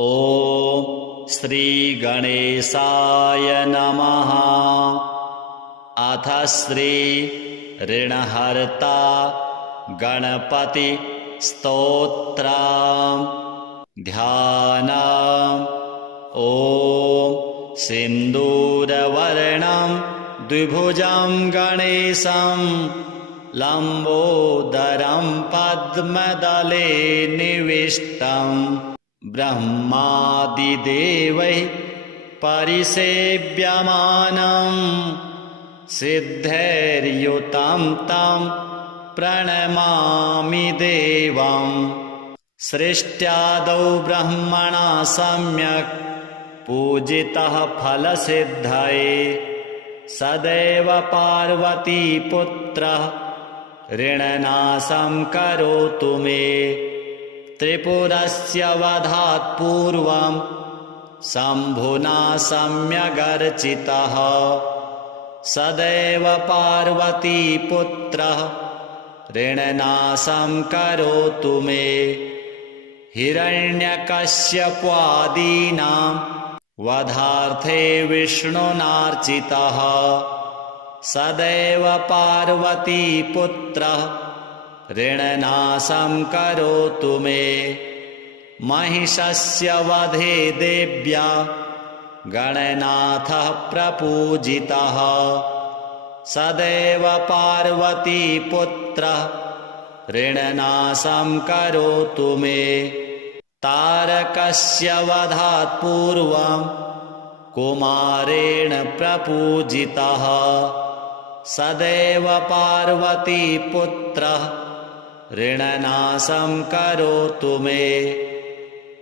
ॐ श्रीगणेशाय नमः। अथ श्री ऋणहर्ता गणपति स्तोत्रम्। ध्यानम्। ॐ सिन्दूरवर्णं द्विभुजं गणेशं लम्बोदरं पद्मदले निविष्टम् ब्रह्मादिदेवैः परिसेव्यमानं सिद्धैर्युतं तं प्रणमामि देवम्। सृष्ट्यादौ ब्रह्मणा सम्यक् पूजितः फलसिद्धये सदैव पार्वतीपुत्रः ऋणनाशं करोतु मे। त्रिपुरस्य वधात् पूर्वं शम्भुना सम्यगर्चितः सदैव पार्वतीपुत्रः ऋणनाशं करोतु मे। हिरण्यकश्यपादीनां वधार्थे विष्णुनार्चितः सदैव पार्वतीपुत्रः ऋणनाशं करोतु मे। महिषस्य वधे देव्या गणनाथः प्रपूजितः सदैव पार्वतीपुत्रः ऋणनाशं करोतु मे। तारकस्य वधात् पूर्वं कुमारेण प्रपूजितः सदैव पार्वतीपुत्रः ऋणनाशं करोतु मे।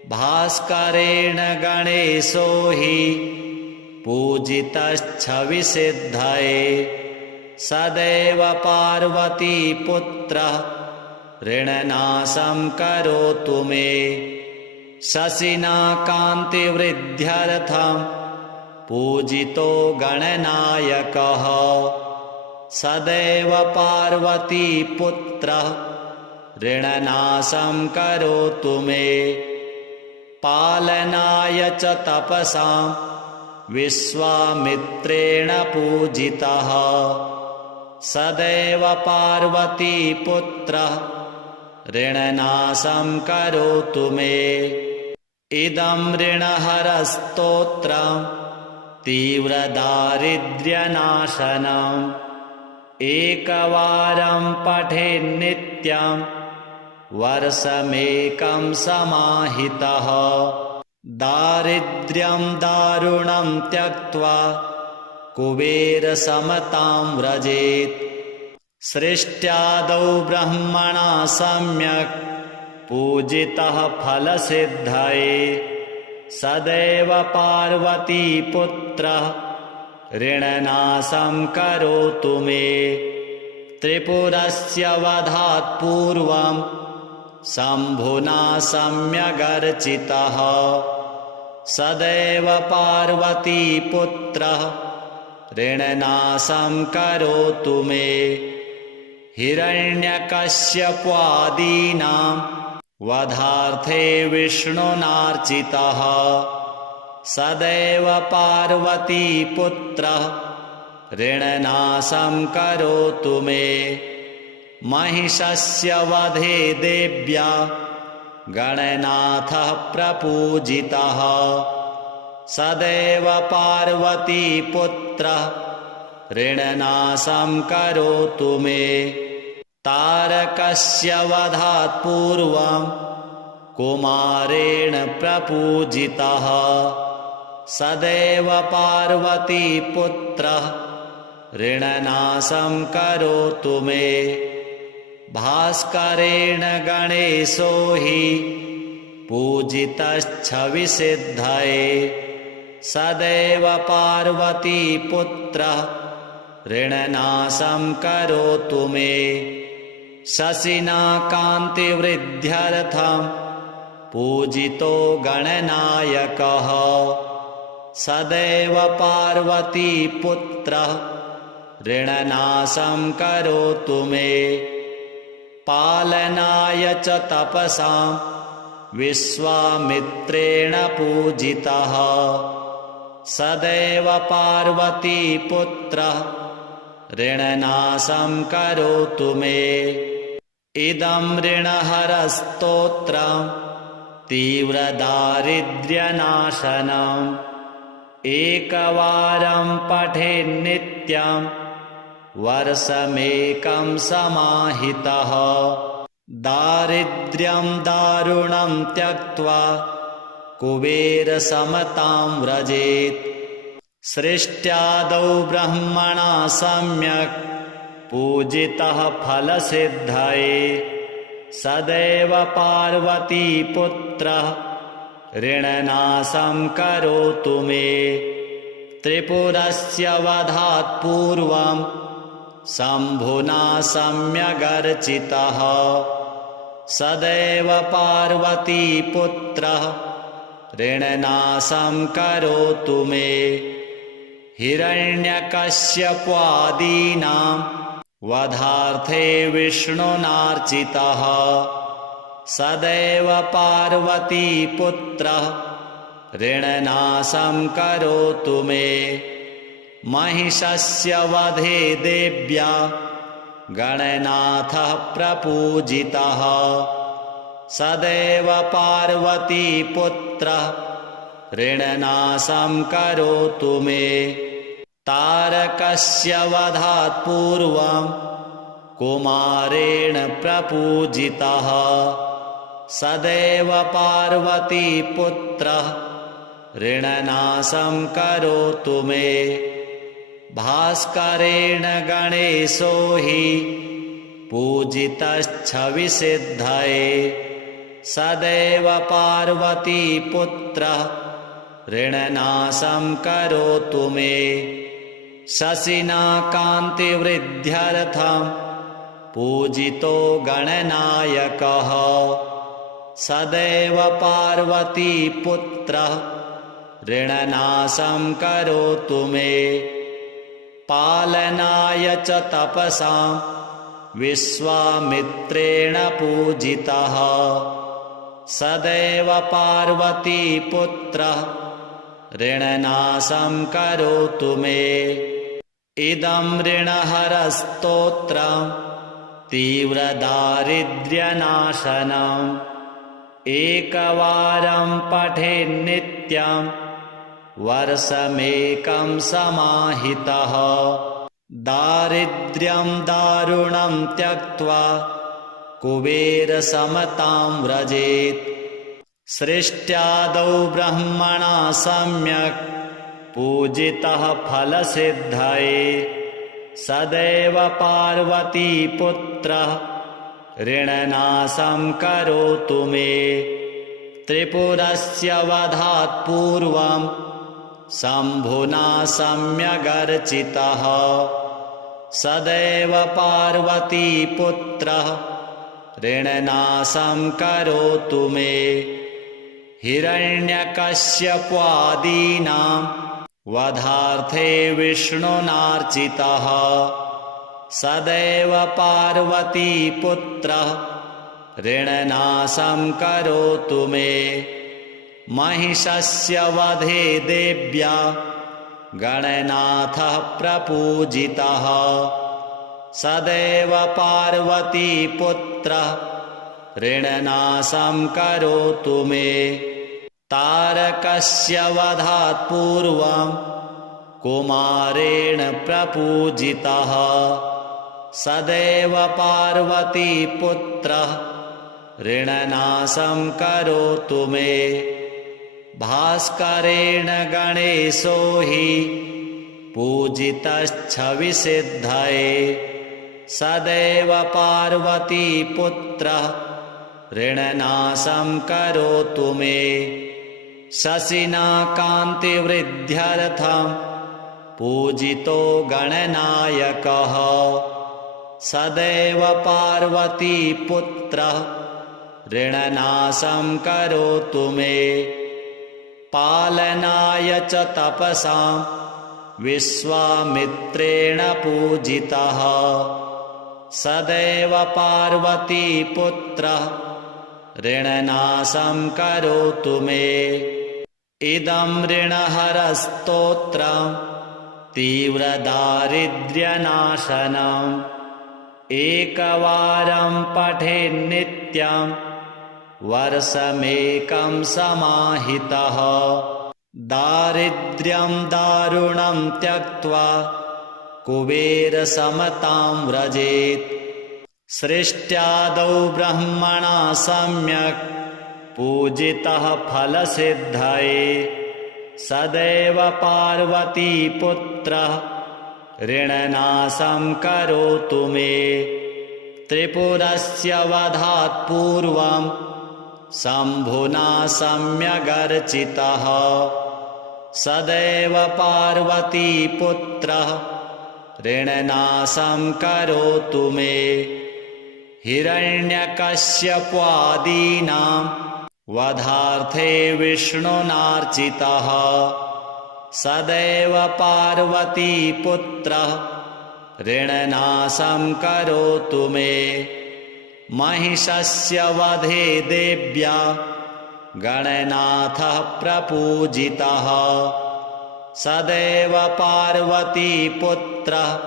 भास्करेण गणेशो हि पूजितश्छविसिद्धये सदैव पार्वतीपुत्रः ऋणनाशं करोतु मे। शशिना कान्तिवृद्ध्यर्थं पूजितो गणनायकः सदैव पार्वतीपुत्रः ऋणनाशं करोतु मे। पालनाय च तपसां विश्वामित्रेण पूजितः सदैव पार्वतीपुत्रः ऋणनाशं करोतु मे। इदं ऋणहरस्तोत्रं तीव्रदारिद्र्यनाशनम् एकवारं पठेन्नित्यं वर्षमेकं समाहितः दारिद्र्यं दारुणं त्यक्त्वा कुबेरसमतां व्रजेत्। सृष्ट्यादौ ब्रह्मणा सम्यक् पूजितः फलसिद्धये सदैव पार्वतीपुत्रः ऋणनाशं करोतु मे। त्रिपुरस्य वधात् पूर्वं शम्भुना सम्यगर्चितः सदैव पार्वतीपुत्रः ऋणनाशं करोतु मे। हिरण्यकश्यपादीनां वधार्थे विष्णुनार्चितः सदैव पार्वतीपुत्रः ऋणनाशं करोतु मे। महिषस्य वधे देव्या गणनाथः प्रपूजितः सदैव पार्वतीपुत्रः ऋणनाशं करोतु मे। तारकस्य वधात् पूर्वं कुमारेण प्रपूजितः सदैव पार्वतीपुत्रः ऋणनाशं करोतु मे। भास्करेण गणेशो हि पूजितश्छविसिद्धये सदैव पार्वतीपुत्रः ऋणनाशं करोतु मे। शशिना कान्तिवृद्ध्यर्थं पूजितो गणनायकः सदैव पार्वतीपुत्रः ऋणनाशं करोतु मे। पालनाय च तपसां विश्वामित्रेण पूजितः सदैव पार्वतीपुत्रः ऋणनाशं करोतु मे। इदं ऋणहरस्तोत्रं तीव्रदारिद्र्यनाशनम् एकवारं पठेन्नित्यं वर्षमेकं समाहितः। दारिद्र्यं दारुणं त्यक्त्वा कुबेरसमतां व्रजेत्। सृष्ट्यादौ ब्रह्मणा सम्यक् पूजितः फलसिद्धये सदैव पार्वतीपुत्रः ऋणनाशं करोतु मे। त्रिपुरस्य वधात् पूर्वं शम्भुना सम्यगर्चितः सदैव पार्वतीपुत्रः ऋणनाशं करोतु मे। हिरण्यकश्यपादीनां वधार्थे विष्णुनार्चितः सदैव पार्वतीपुत्रः ऋणनाशं करोतु मे। महिषस्य वधे देव्या गणनाथः प्रपूजितः सदैव पार्वतीपुत्रः ऋणनाशं करोतु मे। तारकस्य वधात् पूर्वं कुमारेण प्रपूजितः सदैव पार्वतीपुत्रः ऋणनाशं करोतु मे। भास्करेण गणेशो हि पूजितश्छविसिद्धये सदैव पार्वतीपुत्रः ऋणनाशं करोतु मे। शशिना कान्तिवृद्ध्यर्थं पूजितो गणनायकः सदैव पार्वतीपुत्रः ऋणनाशं करोतु मे। पालनाय च तपसां विश्वामित्रेण पूजितः सदैव पार्वतीपुत्रः ऋणनाशं करोतु मे। इदं ऋणहरस्तोत्रं तीव्रदारिद्र्यनाशनम् एकवारं पठेन्नित्यं वर्षमेकं समाहितः। दारिद्र्यं दारुणं त्यक्त्वा कुबेरसमतां व्रजेत्। सृष्ट्यादौ ब्रह्मणा सम्यक् पूजितः फलसिद्धये सदैव पार्वतीपुत्रः ऋणनाशं करोतु मे। त्रिपुरस्य वधात् पूर्वं शम्भुना सम्यगर्चितः सदैव पार्वतीपुत्रः ऋणनाशं करोतु मे। हिरण्यकश्यपादीनां वधार्थे विष्णुनार्चितः सदैव पार्वतीपुत्रः ऋणनाशं करोतु मे। महिषस्य वधे देव्या गणनाथः प्रपूजितः सदैव पार्वतीपुत्रः ऋणनाशं करोतु मे। तारकस्य वधात् पूर्वं कुमारेण प्रपूजितः सदैव पार्वतीपुत्रः ऋणनाशं करोतु मे। भास्करेण गणेशो हि पूजितश्छविसिद्धये सदैव पार्वतीपुत्रः ऋणनाशं करोतु मे। शशिना कान्तिवृद्ध्यर्थं पूजितो गणनायकः सदैव पार्वतीपुत्रः ऋणनाशं करोतु मे। पालनाय च तपसां विश्वामित्रेण पूजितः सदैव पार्वतीपुत्रः ऋणनाशं करोतु मे। इदं ऋणहरस्तोत्रं तीव्रदारिद्र्यनाशनम् एकवारं पठेन्नित्यं वर्षमेकं समाहितः। दारिद्र्यं दारुणं त्यक्त्वा कुबेरसमतां व्रजेत्। सृष्ट्यादौ ब्रह्मणा सम्यक् पूजितः फलसिद्धये। सदैव पार्वतीपुत्रः ऋणनाशं करोतु मे। त्रिपुरस्य वधात् पूर्वं शम्भुना सम्यगर्चितः। सदैव पार्वतीपुत्रः ऋणनाशं करोतु मे। हिरण्यकश्यपादीनां वधार्थे विष्णुनार्चितः। सदैव पार्वतीपुत्रः ऋणनाशं करोतु मे। महिषस्य वधे देव्या गणनाथः प्रपूजितः। सदैव पार्वतीपुत्रः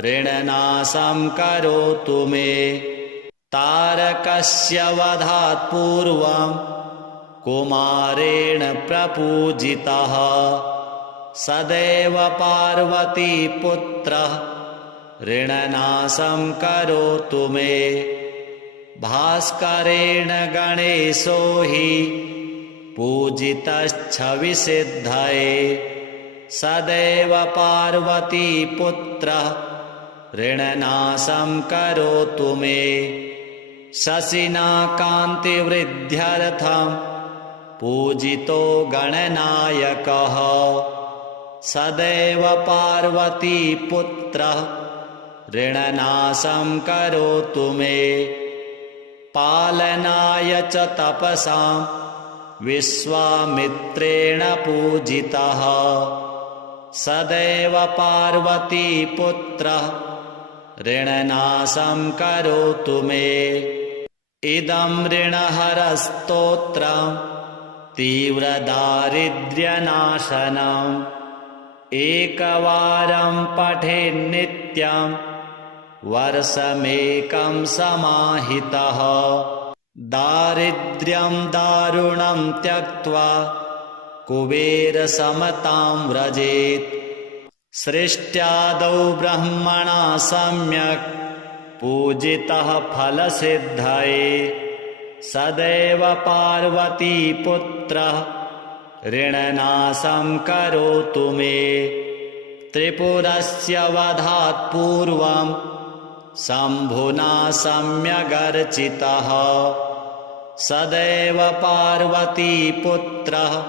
ऋणनाशं करोतु मे। तारकस्य वधात् पूर्वं कुमारेण प्रपूजितः। सदैव पार्वतीपुत्रः ऋणनाशं करोतु मे। भास्करेण गणेशो हि पूजितश्छविसिद्धये। सदैव पार्वतीपुत्रः ऋणनाशं करोतु मे। शशिना कान्तिवृद्ध्यर्थं पूजितो गणनायकः। सदैव पार्वतीपुत्रः ऋणनाशं करोतु मे। पालनाय च तपसां विश्वामित्रेण पूजितः। सदैव पार्वतीपुत्रः ऋणनाशं करोतु मे। इदं ऋणहरस्तोत्रं तीव्रदारिद्र्यनाशनम् एकवारं पठेन्नित्यं वर्षमेकं समाहितः। दारिद्र्यं दारुणं त्यक्त्वा कुबेरसमतां व्रजेत्। सृष्ट्यादौ ब्रह्मणा सम्यक् पूजितः फलसिद्धये। सदैव पार्वतीपुत्रः ऋणनाशं करोतु मे। त्रिपुरस्य वधात् पूर्वं शम्भुना सम्यगर्चितः। सदैव पार्वतीपुत्रः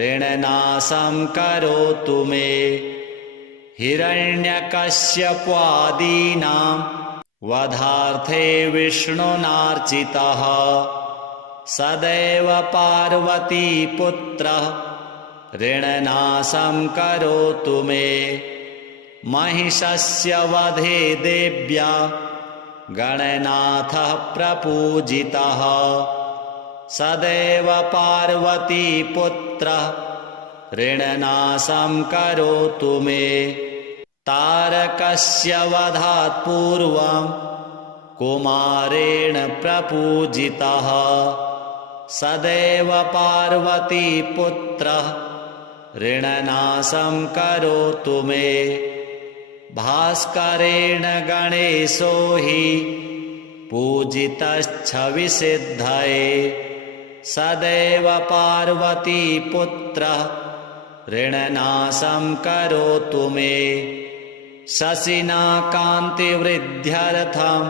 ऋणनाशं करोतु मे। हिरण्यकश्यपादीनां वधार्थे विष्णुनार्चितः। सदैव पार्वतीपुत्रः ऋणनाशं करोतु मे। महिषस्य वधे देव्या गणनाथः प्रपूजितः। सदैव पार्वतीपुत्रः ऋणनाशं करोतु मे। तारकस्य वधात् पूर्वं कुमारेण प्रपूजितः। सदैव पार्वतीपुत्रः ऋणनाशं करोतु मे। भास्करेण गणेशो हि पूजितश्छविसिद्धये। सदैव पार्वतीपुत्रः ऋणनाशं करोतु मे। शशिना कान्तिवृद्ध्यर्थं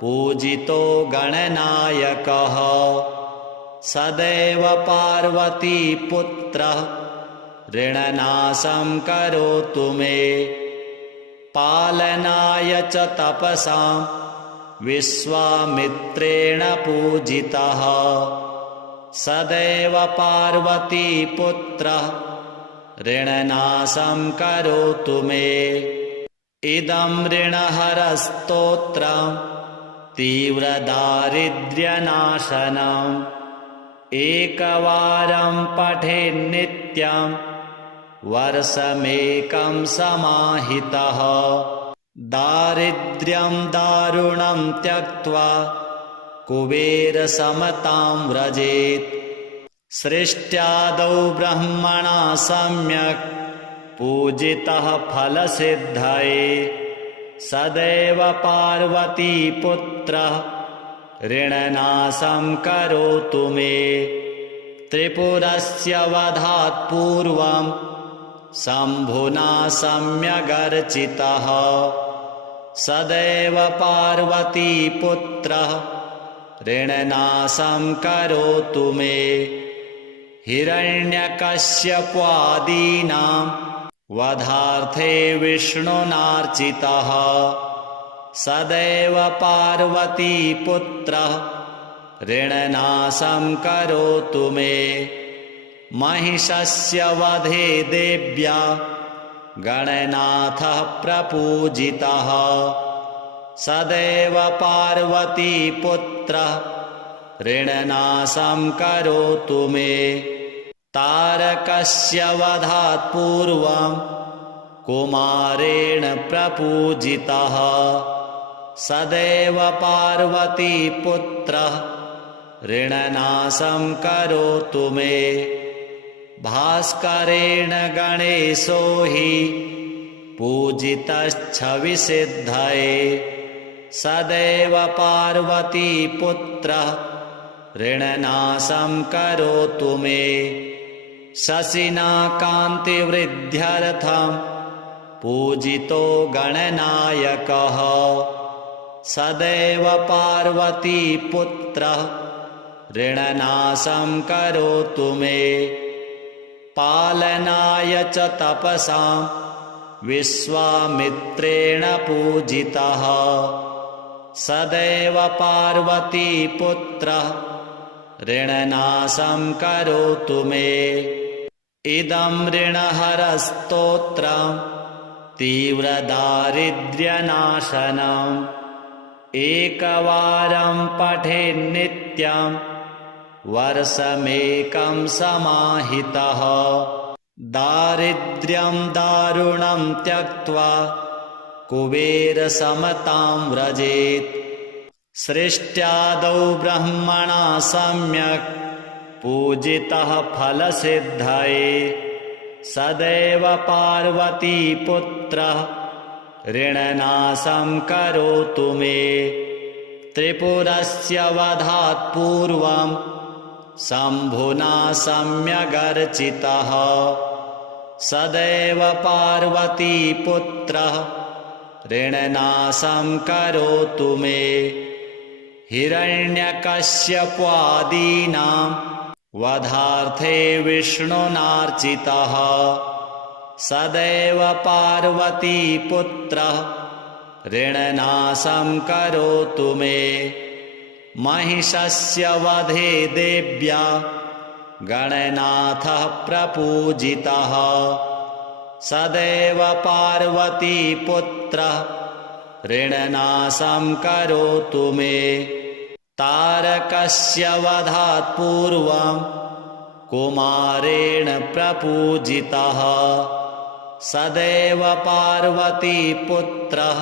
पूजितो गणनायकः। सदैव पार्वतीपुत्रः ऋणनाशं करोतु मे। पालनाय च तपसां विश्वामित्रेण पूजितः। सदैव पार्वतीपुत्रः ऋणनाशं करोतु मे। इदं ऋणहरस्तोत्रं तीव्रदारिद्र्यनाशनम् एकवारं पठेन्नित्यं वर्षमेकं समाहितः दारिद्र्यं दारुणं त्यक्त्वा कुबेरसमतां व्रजेत् सृष्ट्यादौ ब्रह्मणा सम्यक् पूजितः फलसिद्धये सदैव पार्वतीपुत्रः ऋणनाशं करोतु मे त्रिपुरस्य वधात् पूर्वं शम्भुना सम्यगर्चितः सदैव पार्वतीपुत्रः ऋणनाशं करोतु मे हिरण्यकश्यपादीनां वधार्थे विष्णुनार्चितः सदैव पार्वतीपुत्रः ऋणनाशं करोतु मे महिषस्य वधे देव्या गणनाथः प्रपूजितः सदैव पार्वतीपुत्रः ऋणनाशं करोतु मे तारकस्य वधात् पूर्वं कुमारेण प्रपूजितः सदैव पार्वतीपुत्रः ऋणनाशं करोतु मे भास्करेण गणेशो हि पूजितश्छविसिद्धये सदैव पार्वतीपुत्रः ऋणनाशं करोतु मे शशिना कान्तिवृद्ध्यर्थं पूजितो गणनायकः सदैव पार्वतीपुत्रः ऋणनाशं करोतु मे पालनाय च तपसां विश्वामित्रेण पूजितः सदैव पार्वतीपुत्रः ऋणनाशं करोतु मे इदं ऋणहरस्तोत्रं तीव्रदारिद्र्यनाशनम् एकवारं पठेन्नित्यं वर्षमेकं समाहितः दारिद्र्यं दारुणं त्यक्त्वा कुबेरसमतां व्रजेत् सृष्ट्यादौ ब्रह्मणा सम्यक् पूजितः फलसिद्धये सदैव पार्वतीपुत्रः ऋणनाशं करोतु मे त्रिपुरस्य वधात् पूर्वं शम्भुना सम्यगर्चितः सदैव पार्वतीपुत्रः ऋणनाशं करोतु मे हिरण्यकश्यपादीनां वधार्थे विष्णुनार्चितः सदैव पार्वतीपुत्रः ऋणनाशं करोतु मे महिषस्य वधे देव्या गणनाथः प्रपूजितः सदैव पार्वतीपुत्रः ऋणनाशं करोतु मे तारकस्य वधात् पूर्वं कुमारेण प्रपूजितः सदैव पार्वतीपुत्रः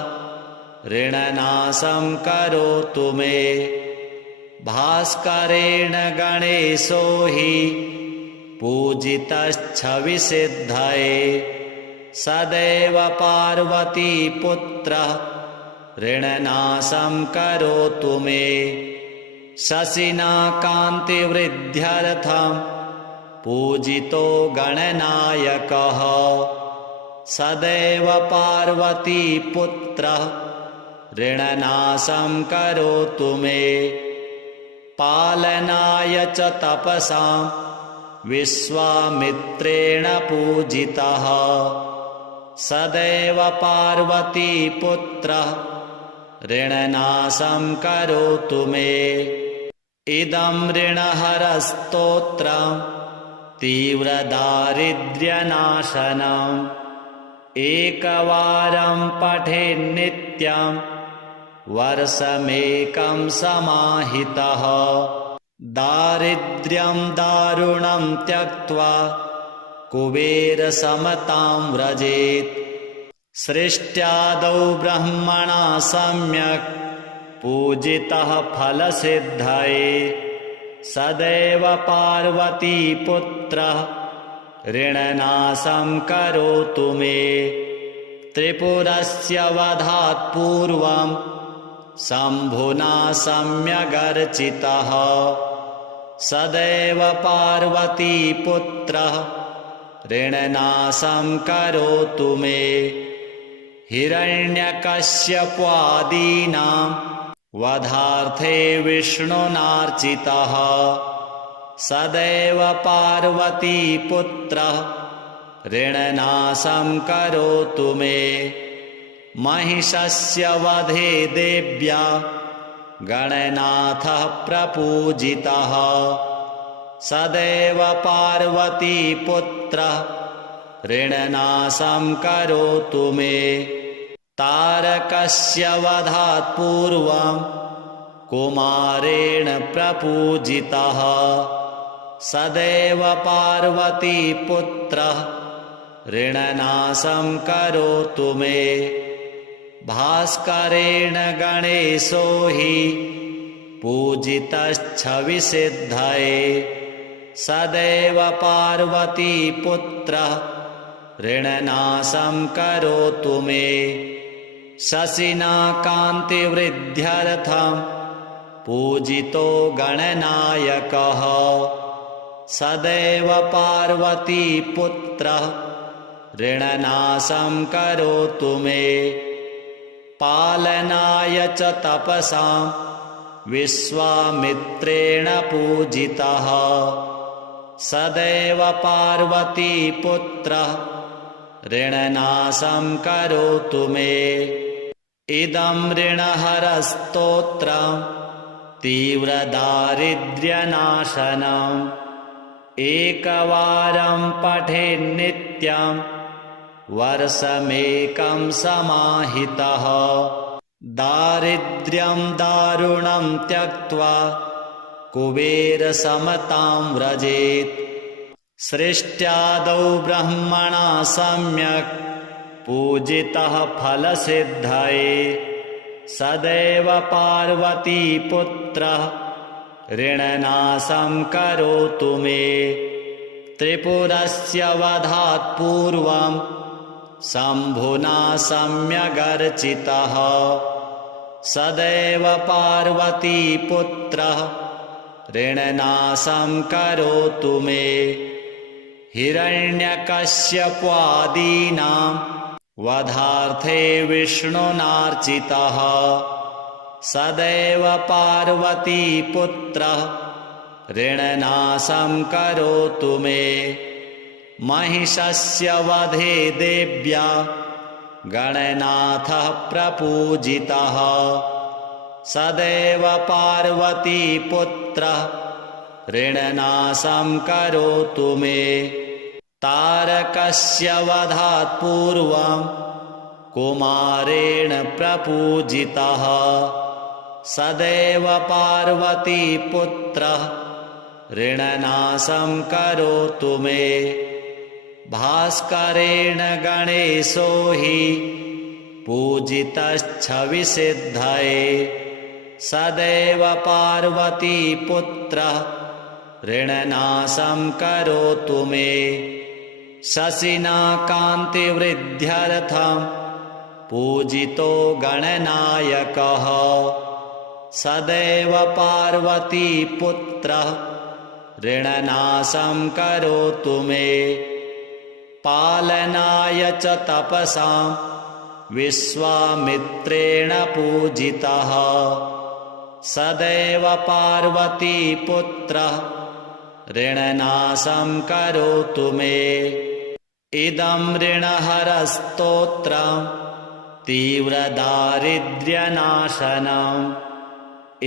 ऋणनाशं करोतु मे भास्करेण गणेशो हि पूजितश्छविसिद्धये सदैव पार्वतीपुत्रः ऋणनाशं करोतु मे शशिना कान्तिवृद्ध्यर्थं पूजितो गणनायकः सदैव पार्वतीपुत्रः ऋणनाशं करोतु मे पालनाय च तपसां विश्वामित्रेण पूजितः सदैव पार्वतीपुत्रः ऋणनाशं करोतु मे इदं ऋणहरस्तोत्रं तीव्रदारिद्र्यनाशनम् एकवारं पठेन्नित्यं वर्षमेकं समाहितः दारिद्र्यं दारुणं त्यक्त्वा कुबेरसमतां व्रजेत् सृष्ट्यादौ ब्रह्मणा सम्यक् पूजितः फलसिद्धये सदैव पार्वतीपुत्रः ऋणनाशं करोतु मे त्रिपुरस्य वधात् पूर्वं शम्भुना सम्यगर्चितः सदैव पार्वतीपुत्रः ऋणनाशं करोतु मे हिरण्यकश्यपादीनां वधार्थे विष्णुनार्चितः सदैव पार्वतीपुत्रः ऋणनाशं करोतु मे महिषस्य वधे देव्या गणनाथः प्रपूजितः सदैव पार्वतीपुत्रः ऋणनाशं करोतु मे तारकस्य वधात् पूर्वं कुमारेण प्रपूजितः सदैव पार्वतीपुत्रः ऋणनाशं करोतु मे भास्करेण गणेशो हि पूजितश्छविसिद्धये सदैव पार्वतीपुत्रः ऋणनाशं करोतु मे शशिना कान्तिवृद्ध्यर्थं पूजितो गणनायकः सदैव पार्वतीपुत्रः ऋणनाशं करोतु मे पालनाय च तपसां विश्वामित्रेण पूजितः सदैव पार्वतीपुत्रः ऋणनाशं करोतु मे इदं ऋणहरस्तोत्रं तीव्रदारिद्र्यनाशनम् एकवारं पठेन्नित्यं वर्षमेकं समाहितः दारिद्र्यं दारुणं त्यक्त्वा कुबेरसमतां व्रजेत् सृष्ट्यादौ ब्रह्मणा सम्यक् पूजितः फलसिद्धये सदैव पार्वतीपुत्रः ऋणनाशं करोतु मे त्रिपुरस्य वधात् पूर्वं शम्भुना सम्यगर्चितः सदैव पार्वतीपुत्रः ऋणनाशं करोतु मे हिरण्यकश्यपादीनां वधार्थे विष्णुनार्चितः सदैव पार्वतीपुत्रः ऋणनाशं करोतु मे महिषस्य वधे देव्या गणनाथः प्रपूजितः सदैव पार्वतीपुत्रः ऋणनाशं करोतु मे तारकस्य वधात् पूर्वं कुमारेण प्रपूजितः सदैव पार्वतीपुत्रः ऋणनाशं करोतु मे भास्करेण गणेशो हि पूजितश्छविसिद्धये सदैव पार्वतीपुत्रः ऋणनाशं करोतु मे शशिना कान्तिवृद्ध्यर्थं पूजितो गणनायकः सदैव पार्वतीपुत्रः ऋणनाशं करोतु मे पालनाय च तपसां विश्वामित्रेण पूजितः सदैव पार्वतीपुत्रः ऋणनाशं करोतु मे इदं ऋणहरस्तोत्रं तीव्रदारिद्र्यनाशनम्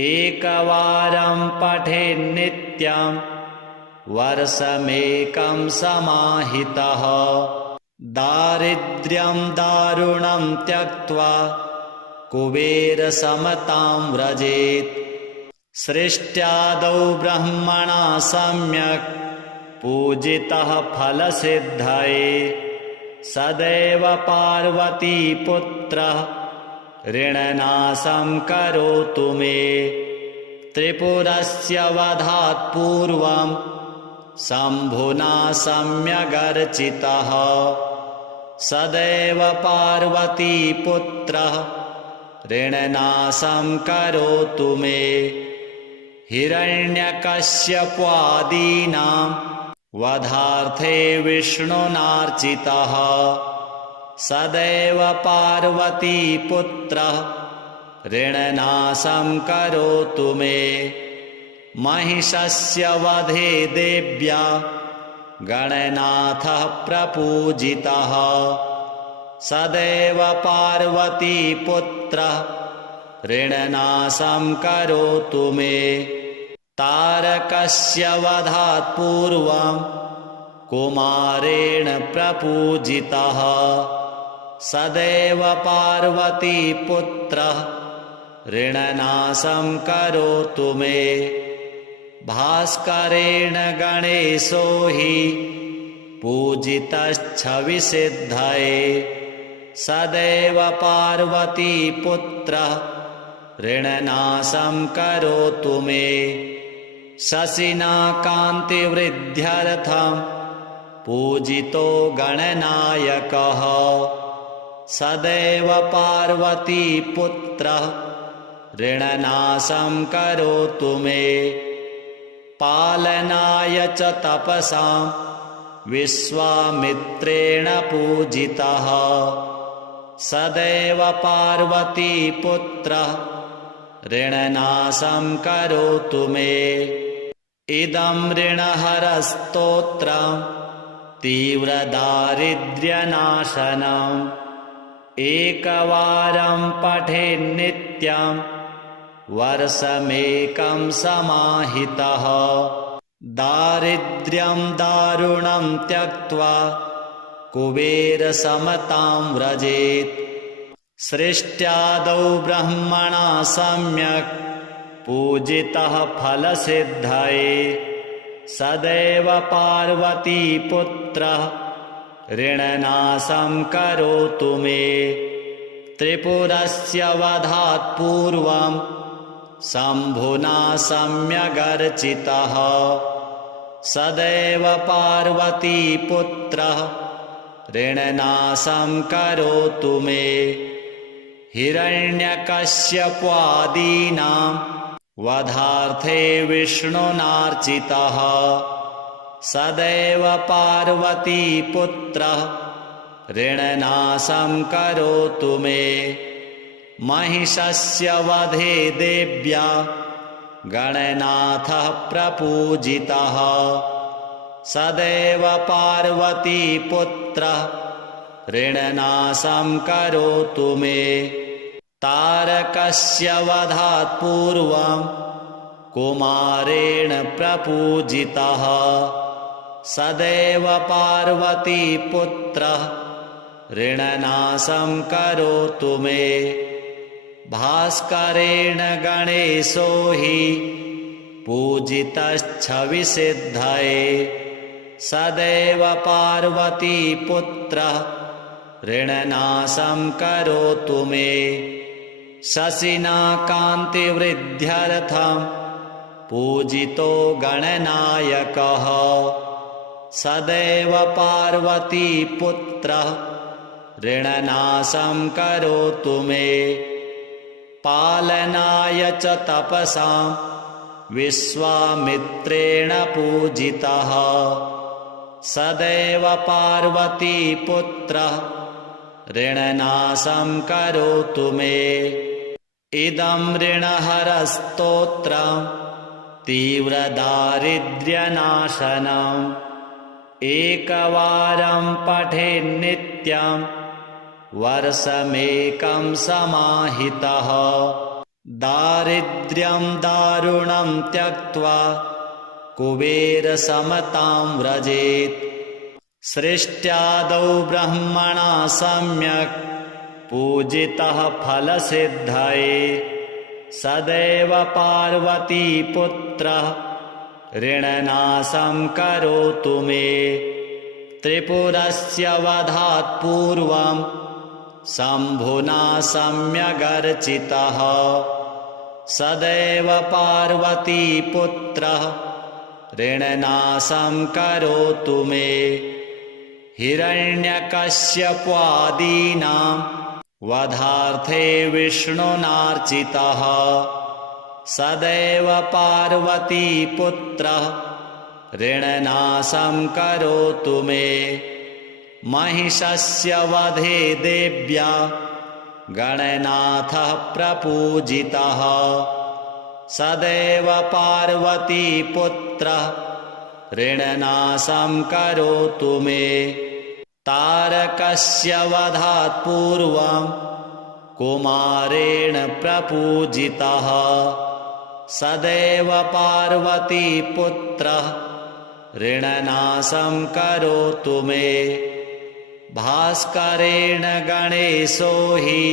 एकवारं पठेन्नित्यं वर्षमेकं समाहितः दारिद्र्यं दारुणं त्यक्त्वा कुबेरसमतां व्रजेत्। सृष्ट्यादौ ब्रह्मणा सम्यक् पूजितः फलसिद्धये सदैव पार्वतीपुत्रः ऋणनाशं करोतु मे। त्रिपुरस्य वधात् पूर्वं शम्भुना सम्यगर्चितः सदैव पार्वतीपुत्रः ऋणनाशं करोतु मे। हिरण्यकश्यपादीनां वधार्थे विष्णुनार्चितः सदैव पार्वतीपुत्रः ऋणनाशं करोतु मे। महिषस्य वधे देव्या गणनाथः प्रपूजितः सदैव पार्वतीपुत्रः ऋणनाशं करोतु मे। तारकस्य वधात् पूर्वं कुमारेण प्रपूजितः सदैव पार्वतीपुत्रः ऋणनाशं करोतु मे। भास्करेण गणेशो हि पूजितश्छविसिद्धये सदैव पार्वतीपुत्रः ऋणनाशं करोतु मे। शशिना कान्तिवृद्ध्यर्थं पूजितो गणनायकः सदैव पार्वतीपुत्रः ऋणनाशं करोतु मे। पालनाय च तपसां विश्वामित्रेण पूजितः सदैव पार्वतीपुत्रः ऋणनाशं करोतु मे। इदं ऋणहरस्तोत्रं तीव्रदारिद्र्यनाशनम् एकवारं पठेन्नित्यं वर्षमेकं समाहितः दारिद्र्यं दारुणं त्यक्त्वा कुबेरसमतां व्रजेत्। सृष्ट्यादौ ब्रह्मणा सम्यक् पूजितः फलसिद्धये सदैव पार्वतीपुत्रः ऋणनाशं करोतु मे। त्रिपुरस्य वधात् पूर्वं शम्भुना सम्यगर्चितः सदैव पार्वतीपुत्रः ऋणनाशं करोतु मे। हिरण्यकश्यपादीनां वधार्थे विष्णुनार्चितः सदैव पार्वतीपुत्रः ऋणनाशं करोतु मे। महिषस्य वधे देव्या गणनाथः प्रपूजितः सदैव पार्वतीपुत्रः ऋणनाशं करोतु मे। तारकस्य वधात् पूर्वं कुमारेण प्रपूजितः सदैव पार्वतीपुत्रः ऋणनाशं करोतु मे। भास्करेण गणेशो हि पूजितश्छविसिद्धये सदैव पार्वतीपुत्रः ऋणनाशं करोतु मे। शशिना कान्तिवृद्ध्यर्थं पूजितो गणनायकः सदैव पार्वतीपुत्रः ऋणनाशं करोतु मे। पालनाय च तपसां विश्वामित्रेण पूजितः सदैव पार्वतीपुत्रः ऋणनाशं करोतु मे। इदं ऋणहरस्तोत्रं तीव्रदारिद्र्यनाशनम् एकवारं पठेन्नित्यं वर्षमेकं समाहितः दारिद्र्यं दारुणं त्यक्त्वा कुबेरसमतां व्रजेत्। सृष्ट्यादौ ब्रह्मणा सम्यक् पूजितः फलसिद्धये सदैव पार्वतीपुत्रः ऋणनाशं करोतु मे त्रिपुरस्य वधात् पूर्वं शम्भुना सम्यगर्चितः सदैव पार्वतीपुत्रः ऋणनाशं करोतु मे हिरण्यकश्यपादीनां वधार्थे विष्णुनार्चितः सदैव पार्वतीपुत्रः ऋणनाशं करोतु मे महिषस्य वधे देव्या गणनाथः प्रपूजितः सदैव पार्वतीपुत्रः ऋणनाशं करोतु मे तारकस्य वधात् पूर्वं कुमारेण प्रपूजितः सदैव पार्वतीपुत्रः ऋणनाशं करोतु मे भास्करेण गणेशो हि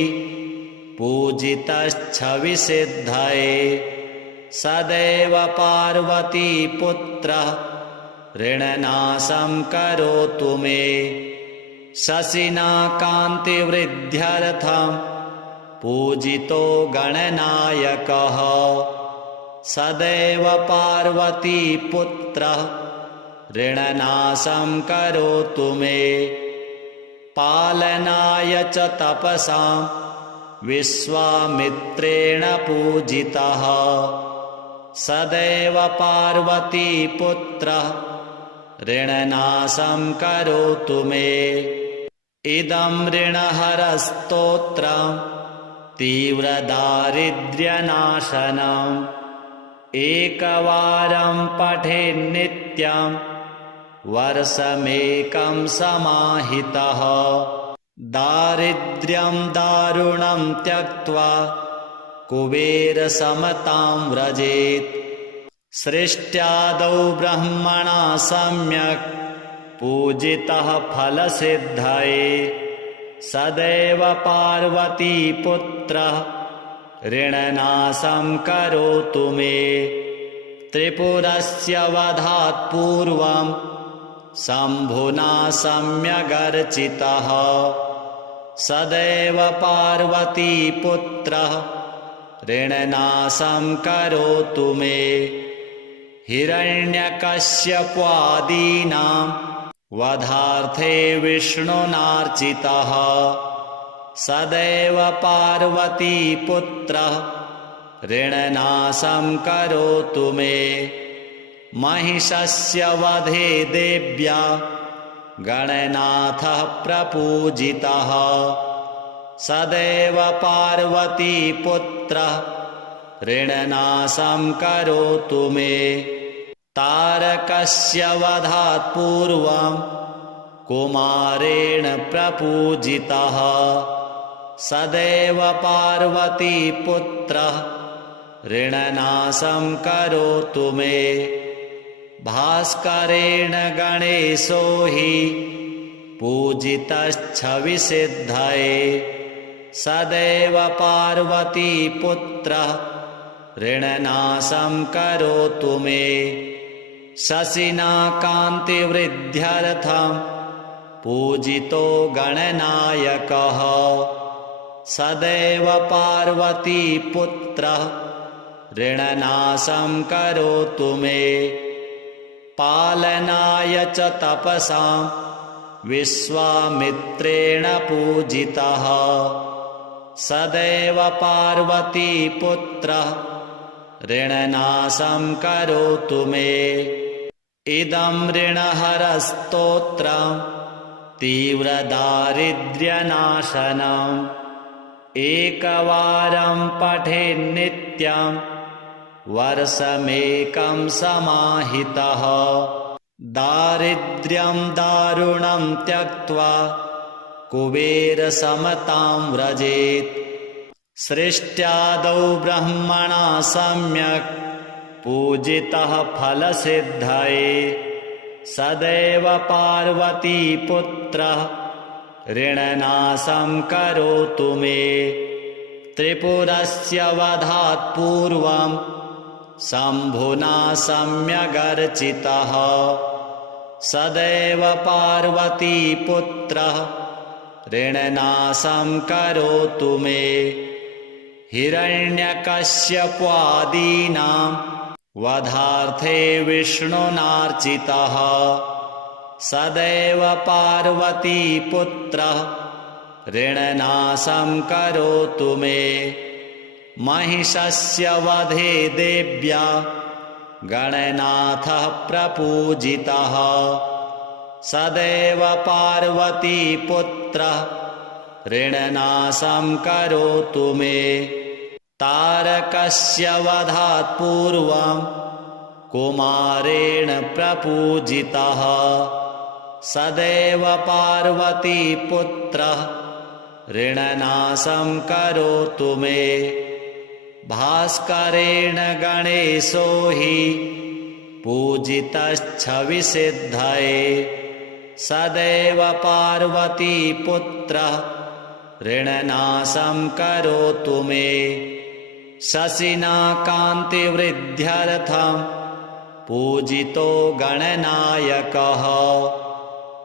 पूजितश्छविसिद्धये सदैव पार्वतीपुत्रः ऋणनाशं करोतु मे शशिना कान्तिवृद्ध्यर्थं पूजितो गणनायकः सदैव पार्वतीपुत्रः ऋणनाशं करोतु मे पालनाय च तपसां विश्वामित्रेण पूजितः सदैव पार्वतीपुत्रः ऋणनाशं करोतु मे इदं ऋणहरस्तोत्रं तीव्रदारिद्र्यनाशनम् एकवारं पठेन्नित्यं वर्षमेकं समाहितः दारिद्र्यं दारुणं त्यक्त्वा कुबेरसमतां व्रजेत् सृष्ट्यादौ ब्रह्मणा सम्यक् पूजितः फलसिद्धये सदैव पार्वतीपुत्रः ऋणनाशं करोतु मे त्रिपुरस्य वधात् पूर्वं शम्भुना सम्यगर्चितः सदैव पार्वतीपुत्रः ऋणनाशं करोतु मे हिरण्यकश्यपादीनां वधार्थे विष्णुनार्चितः सदैव पार्वतीपुत्रः ऋणनाशं करोतु मे महिषस्य वधे देव्या गणनाथः प्रपूजितः सदैव पार्वतीपुत्रः ऋणनाशं करोतु मे तारकस्य वधात् पूर्वं कुमारेण प्रपूजितः सदैव पार्वतीपुत्रः ऋणनाशं करोतु मे भास्करेण गणेशो हि पूजितश्छविसिद्धये सदैव पार्वतीपुत्रः ऋणनाशं करोतु मे शशिना कान्तिवृद्ध्यर्थं पूजितो गणनायकः सदैव पार्वतीपुत्रः ऋणनाशं करोतु मे पालनाय च तपसां विश्वामित्रेण पूजितः सदैव पार्वतीपुत्रः ऋणनाशं करोतु मे इदं ऋणहरस्तोत्रं तीव्रदारिद्र्यनाशनम् एकवारं पठेन्नित्यं वर्षमेकं समाहितः दारिद्र्यं दारुणं त्यक्त्वा कुबेरसमतां व्रजेत् सृष्ट्यादौ ब्रह्मणा सम्यक् पूजितः फलसिद्धये सदैव पार्वतीपुत्रः ऋणनाशं करोतु मे। त्रिपुरस्य वधात् पूर्वं शम्भुना सम्यगर्चितः सदैव पार्वतीपुत्रः ऋणनाशं करोतु मे। हिरण्यकश्यपादीनां वधार्थे विष्णुनार्चितः सदैव पार्वतीपुत्रः ऋणनाशं करोतु मे। महिषस्य वधे देव्या गणनाथः प्रपूजितः सदैव पार्वतीपुत्रः ऋणनाशं करोतु मे। तारकस्य वधात् पूर्वं कुमारेण प्रपूजितः सदैव पार्वतीपुत्रः ऋणनाशं करोतु मे। भास्करेण गणेशो हि पूजितश्छविसिद्धये सदैव पार्वतीपुत्रः ऋणनाशं करोतु मे। शशिना कान्तिवृद्ध्यर्थं पूजितो गणनायकः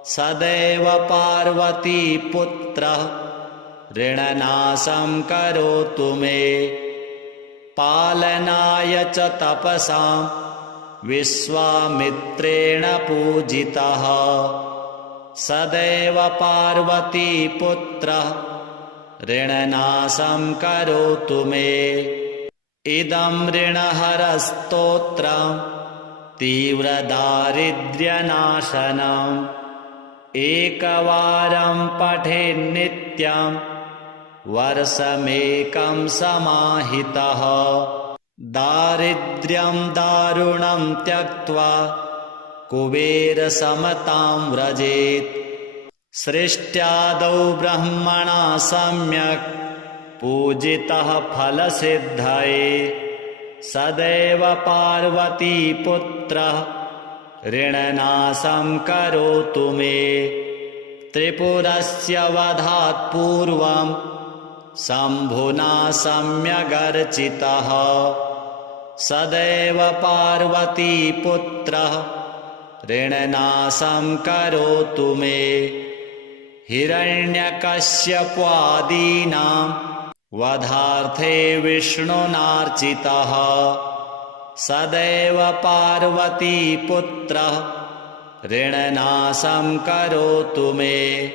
सदैव पार्वतीपुत्रः ऋणनाशं करोतु मे। पालनाय च तपसां विश्वामित्रेण पूजितः सदैव पार्वतीपुत्रः ऋणनाशं करोतु मे। इदं ऋणहरस्तोत्रं तीव्रदारिद्र्यनाशनम् एकवारं पठेन्नित्यं वर्षमेकं समाहितः। दारिद्र्यं दारुणं त्यक्त्वा कुबेरसमतां व्रजेत्। सृष्ट्यादौ ब्रह्मणा सम्यक् पूजितः फलसिद्धये सदैव पार्वतीपुत्रः ऋणनाशं करोतु मे। त्रिपुरस्य वधात् पूर्वं शम्भुना सम्यगर्चितः सदैव पार्वतीपुत्रः ऋणनाशं करोतु मे। हिरण्यकश्यपादीनां वधार्थे विष्णुनार्चितः सदैव पार्वतीपुत्रः ऋणनाशं करोतु मे।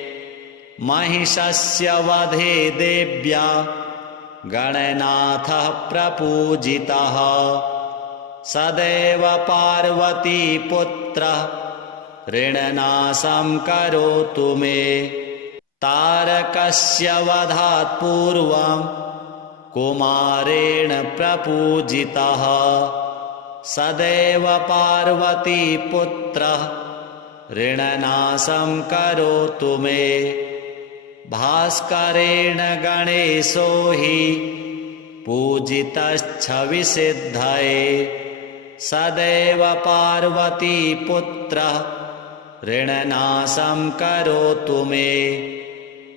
महिषस्य वधे देव्या गणनाथः प्रपूजितः सदैव पार्वतीपुत्रः ऋणनाशं करोतु मे। तारकस्य वधात् पूर्वं कुमारेण प्रपूजितः सदैव पार्वतीपुत्रः ऋणनाशं करोतु मे। भास्करेण गणेशो हि पूजितश्छविसिद्धये सदैव पार्वतीपुत्रः ऋणनाशं करोतु मे।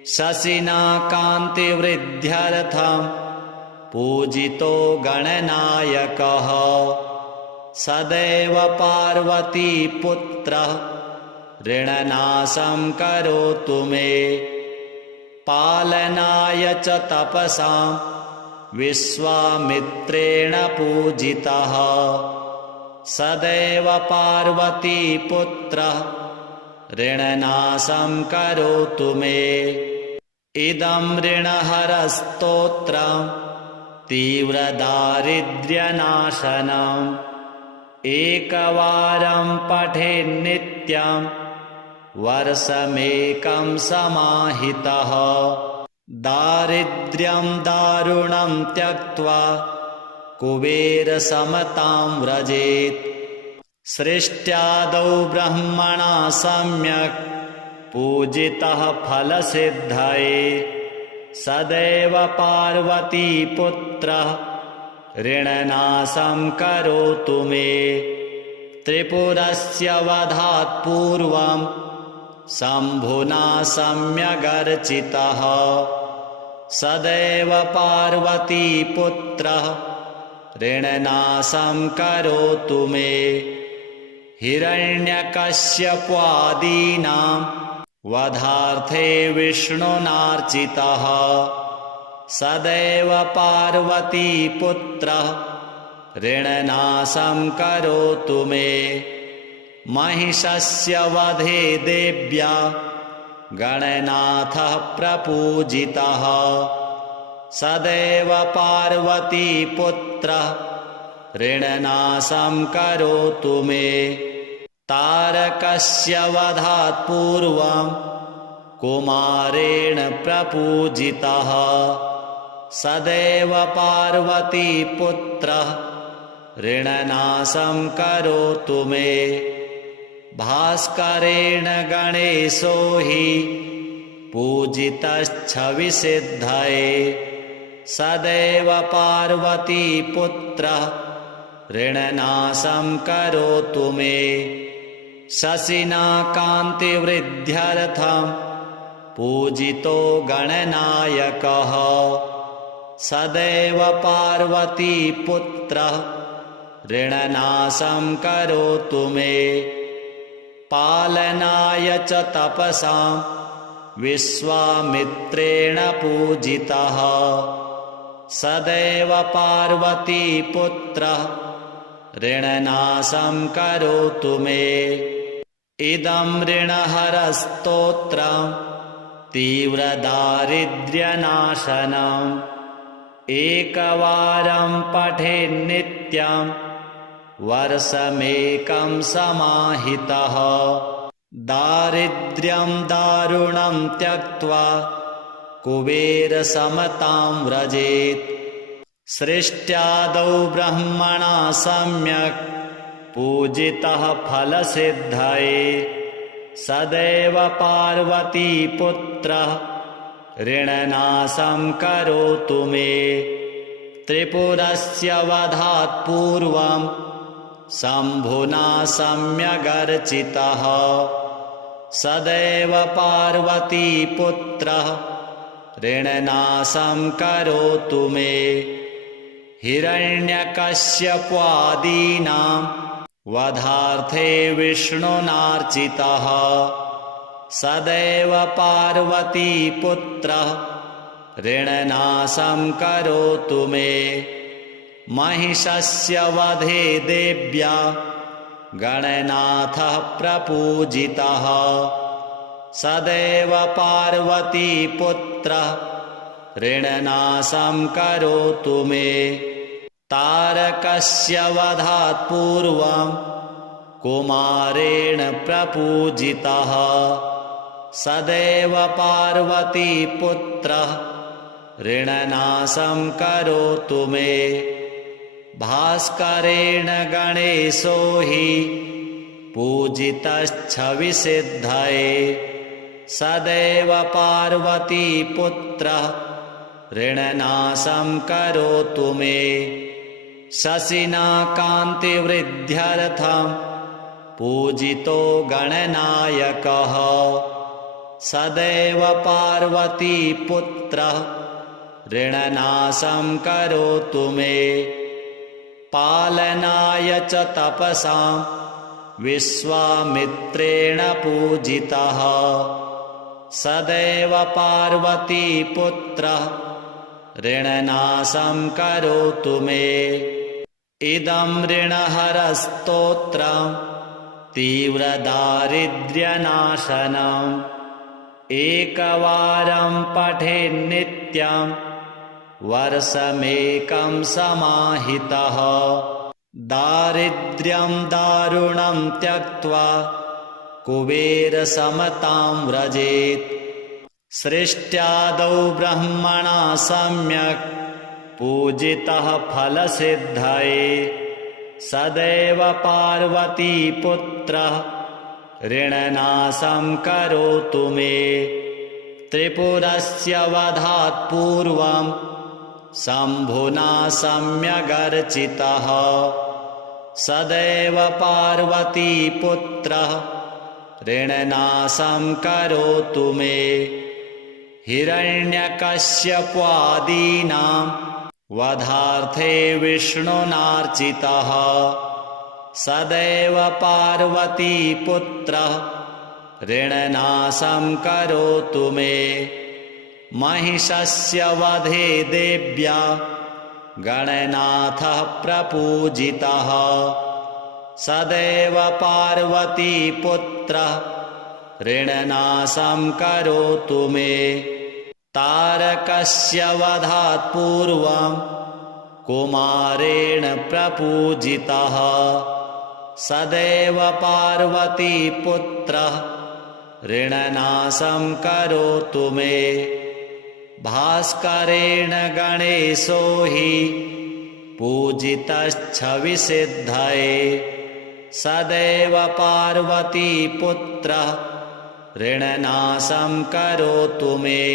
शशिना कान्तिवृद्ध्यर्थं पूजितो गणनायकः सदैव पार्वतीपुत्रः ऋणनाशं करोतु मे। पालनाय च तपसां विश्वामित्रेण पूजितः सदैव पार्वतीपुत्रः ऋणनाशं करोतु मे। इदं ऋणहरस्तोत्रं तीव्रदारिद्र्यनाशनम् एकवारं पठेन्नित्यं वर्षमेकं समाहितः। दारिद्र्यं दारुणं त्यक्त्वा कुबेरसमतां व्रजेत्। सृष्ट्यादौ ब्रह्मणा सम्यक् पूजितः फलसिद्धये सदैव पार्वतीपुत्रः ऋणनाशं करोतु मे। त्रिपुरस्य वधात् पूर्वं शम्भुना सम्यगर्चितः सदैव पार्वतीपुत्रः ऋणनाशं करोतु मे हिरण्यकश्यपादीनां वधार्थे विष्णुनार्चितः सदैव पार्वतीपुत्रः ऋणनाशं करोतु मे महिषस्य वधे देव्या गणनाथः प्रपूजितः सदैव पार्वतीपुत्रः ऋणनाशं करोतु मे तारकस्य वधात् पूर्वं कुमारेण प्रपूजितः सदैव पार्वतीपुत्रः ऋणनाशं करोतु मे भास्करेण गणेशो हि पूजितश्छविसिद्धये सदैव पार्वतीपुत्रः ऋणनाशं करोतु मे शशिना कान्तिवृद्ध्यर्थं पूजितो गणनायकः सदैव पार्वतीपुत्रः ऋणनाशं करोतु मे पालनाय च तपसां विश्वामित्रेण पूजितः सदैव पार्वतीपुत्रः ऋणनाशं करोतु मे इदं ऋणहरस्तोत्रं तीव्रदारिद्र्यनाशनम् एकवारं पठेन्नित्यं वर्षमेकं समाहितः दारिद्र्यं दारुणं त्यक्त्वा कुबेरसमतां व्रजेत् सृष्ट्यादौ ब्रह्मणा सम्यक् पूजितः फलसिद्धये सदैव पार्वतीपुत्रः ऋणनाशं करोतु मे त्रिपुरस्य वधात् पूर्वं शम्भुना सम्यगर्चितः सदैव पार्वतीपुत्रः ऋणनाशं करोतु मे हिरण्यकश्यपादीनां वधार्थे विष्णुनार्चितः सदैव पार्वतीपुत्रः ऋणनाशं करोतु मे महिषस्य वधे देव्या गणनाथः प्रपूजितः सदैव पार्वतीपुत्रः ऋणनाशं करोतु मे तारकस्य वधात् पूर्वं कुमारेण प्रपूजितः सदैव पार्वतीपुत्रः ऋणनाशं करोतु मे भास्करेण गणेशो हि पूजितश्छविसिद्धये सदैव पार्वतीपुत्रः ऋणनाशं करोतु मे शशिना कान्तिवृद्ध्यर्थं पूजितो गणनायकः सदैव पार्वतीपुत्रः ऋणनाशं करोतु मे पालनाय च तपसां विश्वामित्रेण पूजितः सदैव पार्वतीपुत्रः ऋणनाशं करोतु मे इदं ऋणहरस्तोत्रं तीव्रदारिद्र्यनाशनम् एकवारं पठेन्नित्यं वर्षमेकं समाहितः दारिद्र्यं दारुणं त्यक्त्वा कुबेरसमतां व्रजेत् सृष्ट्यादौ ब्रह्मणा सम्यक् पूजितः फलसिद्धये सदैव पार्वतीपुत्रः ऋणनाशं करोतु मे त्रिपुरस्य वधात् पूर्वं शम्भुना सम्यगर्चितः सदैव पार्वतीपुत्रः ऋणनाशं करोतु मे। हिरण्यकश्यपादीनां वधार्थे विष्णुनार्चितः सदैव पार्वतीपुत्रः ऋणनाशं करोतु मे। महिषस्य वधे देव्या गणनाथः प्रपूजितः सदैव पार्वतीपुत्रः ऋणनाशं करोतु मे। तारकस्य वधात् पूर्वं कुमारेण प्रपूजितः सदैव पार्वतीपुत्रः ऋणनाशं करोतु मे। भास्करेण गणेशो हि पूजितश्छविसिद्धये सदैव पार्वतीपुत्रः ऋणनाशं करोतु मे।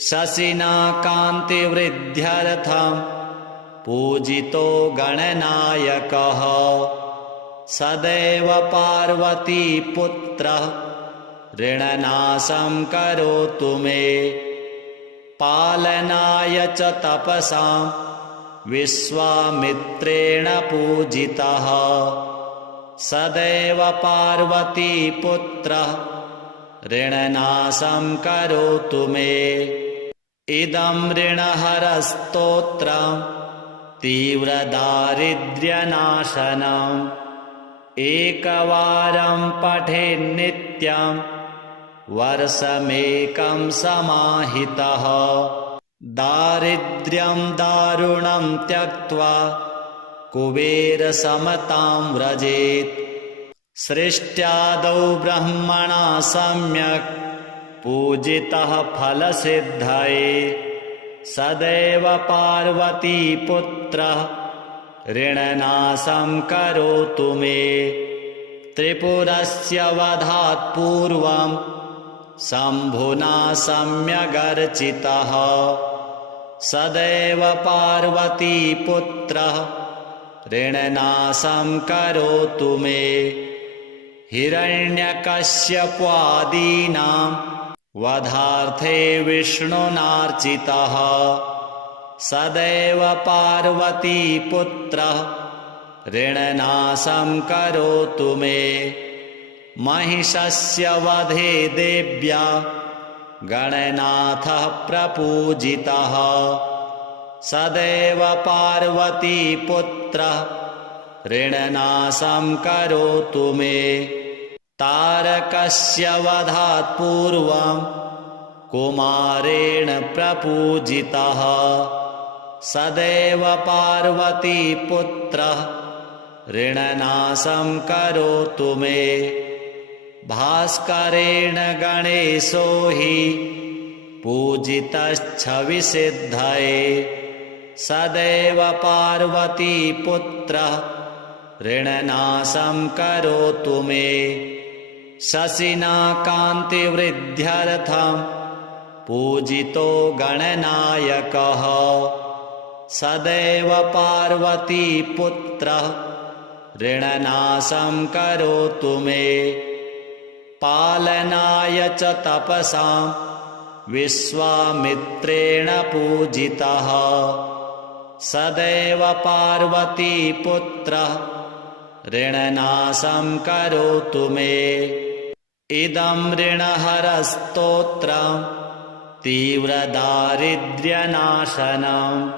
शशिना कान्तिवृद्ध्यर्थं पूजितो गणनायकः सदैव पार्वतीपुत्रः ऋणनाशं करोतु मे। पालनाय च तपसां विश्वामित्रेण पूजितः सदैव पार्वतीपुत्रः ऋणनाशं करोतु मे। इदं ऋणहरस्तोत्रं तीव्रदारिद्र्यनाशनम् एकवारं पठेन्नित्यं वर्षमेकं समाहितः। दारिद्र्यं दारुणं त्यक्त्वा कुबेरसमतां व्रजेत्। सृष्ट्यादौ ब्रह्मणा सम्यक् पूजितः फलसिद्धये सदैव पार्वतीपुत्रः ऋणनाशं करोतु मे। त्रिपुरस्य वधात् पूर्वं शम्भुना सम्यगर्चितः सदैव पार्वतीपुत्रः ऋणनाशं करोतु मे। हिरण्यकश्यपादीनां वधार्थे विष्णुनार्चितः सदैव पार्वतीपुत्रः ऋणनाशं करोतु मे। महिषस्य वधे देव्या गणनाथः प्रपूजितः सदैव पार्वतीपुत्रः ऋणनाशं करोतु मे। तारकस्य वधात् पूर्वं कुमारेण प्रपूजितः सदैव पार्वतीपुत्रः ऋणनाशं करोतु मे। भास्करेण गणेशो हि पूजितश्छविसिद्धये सदैव पार्वतीपुत्रः ऋणनाशं करोतु मे। शशिना कान्तिवृद्ध्यर्थं पूजितो गणनायकः सदैव पार्वतीपुत्रः ऋणनाशं करोतु मे। पालनाय च तपसां विश्वामित्रेण पूजितः सदैव पार्वतीपुत्रः ऋणनाशं करोतु मे। इदं ऋणहरस्तोत्रं तीव्रदारिद्र्यनाशनम्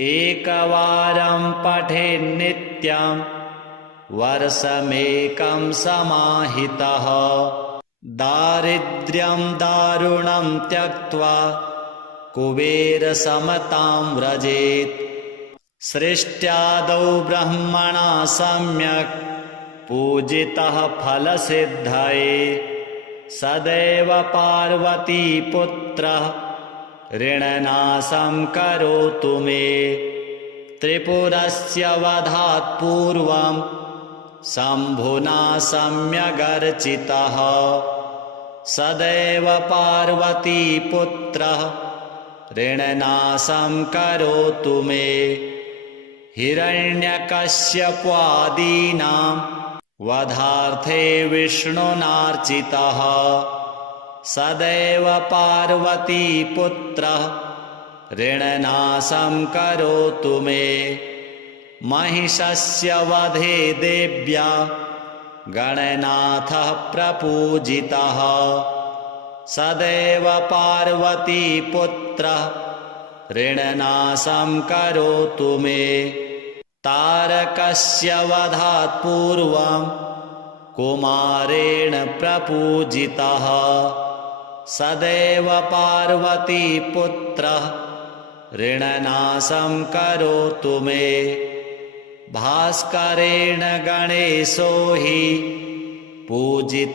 एकवारं पठेन्नित्यं वर्षमेकं समाहितः। दारिद्र्यं दारुणं त्यक्त्वा कुबेरसमतां व्रजेत्। सृष्ट्यादौ ब्रह्मणा सम्यक् पूजितः फलसिद्धये सदैव पार्वतीपुत्रः ऋणनाशं करोतु मे। त्रिपुरस्य वधात् पूर्वं शम्भुना सम्यगर्चितः सदैव पार्वतीपुत्रः ऋणनाशं करोतु मे। हिरण्यकश्यपादीनां वधार्थे विष्णुनार्चितः सदैव पार्वतीपुत्रः ऋणनाशं करोतु मे महिषस्य वधे देव्या गणनाथः प्रपूजितः सदैव पार्वतीपुत्रः ऋणनाशं करोतु मे तारकस्य वधात् पूर्वं कुमारेण प्रपूजितः सदैव पार्वतीपुत्रः ऋणनाशं करोतु मे भास्करेण गणेशो हि पूजितश्छविसिद्धये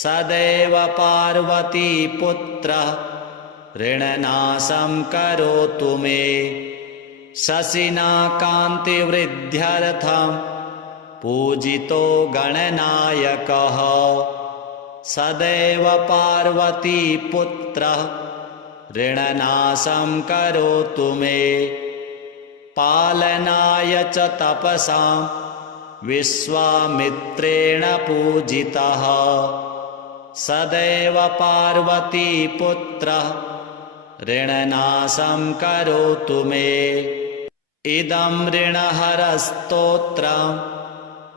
सदैव पार्वतीपुत्रः ऋणनाशं करोतु मे शशिना कान्तिवृद्ध्यर्थं पूजितो गणनायकः सदैव पार्वतीपुत्रः ऋणनाशं करोतु मे पालनाय च तपसां विश्वामित्रेण पूजितः सदैव पार्वतीपुत्रः ऋणनाशं करोतु मे इदं ऋणहरस्तोत्रं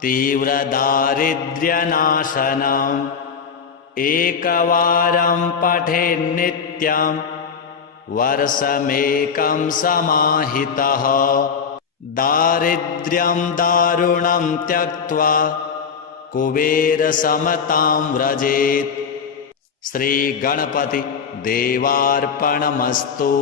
तीव्रदारिद्र्यनाशनम् एकवारं पठेन्नित्यं वर्षमेकं समाहितः दारिद्र्यं दारुणं त्यक्त्वा कुबेरसमतां व्रजेत् श्रीगणपति देवार्पणमस्तु।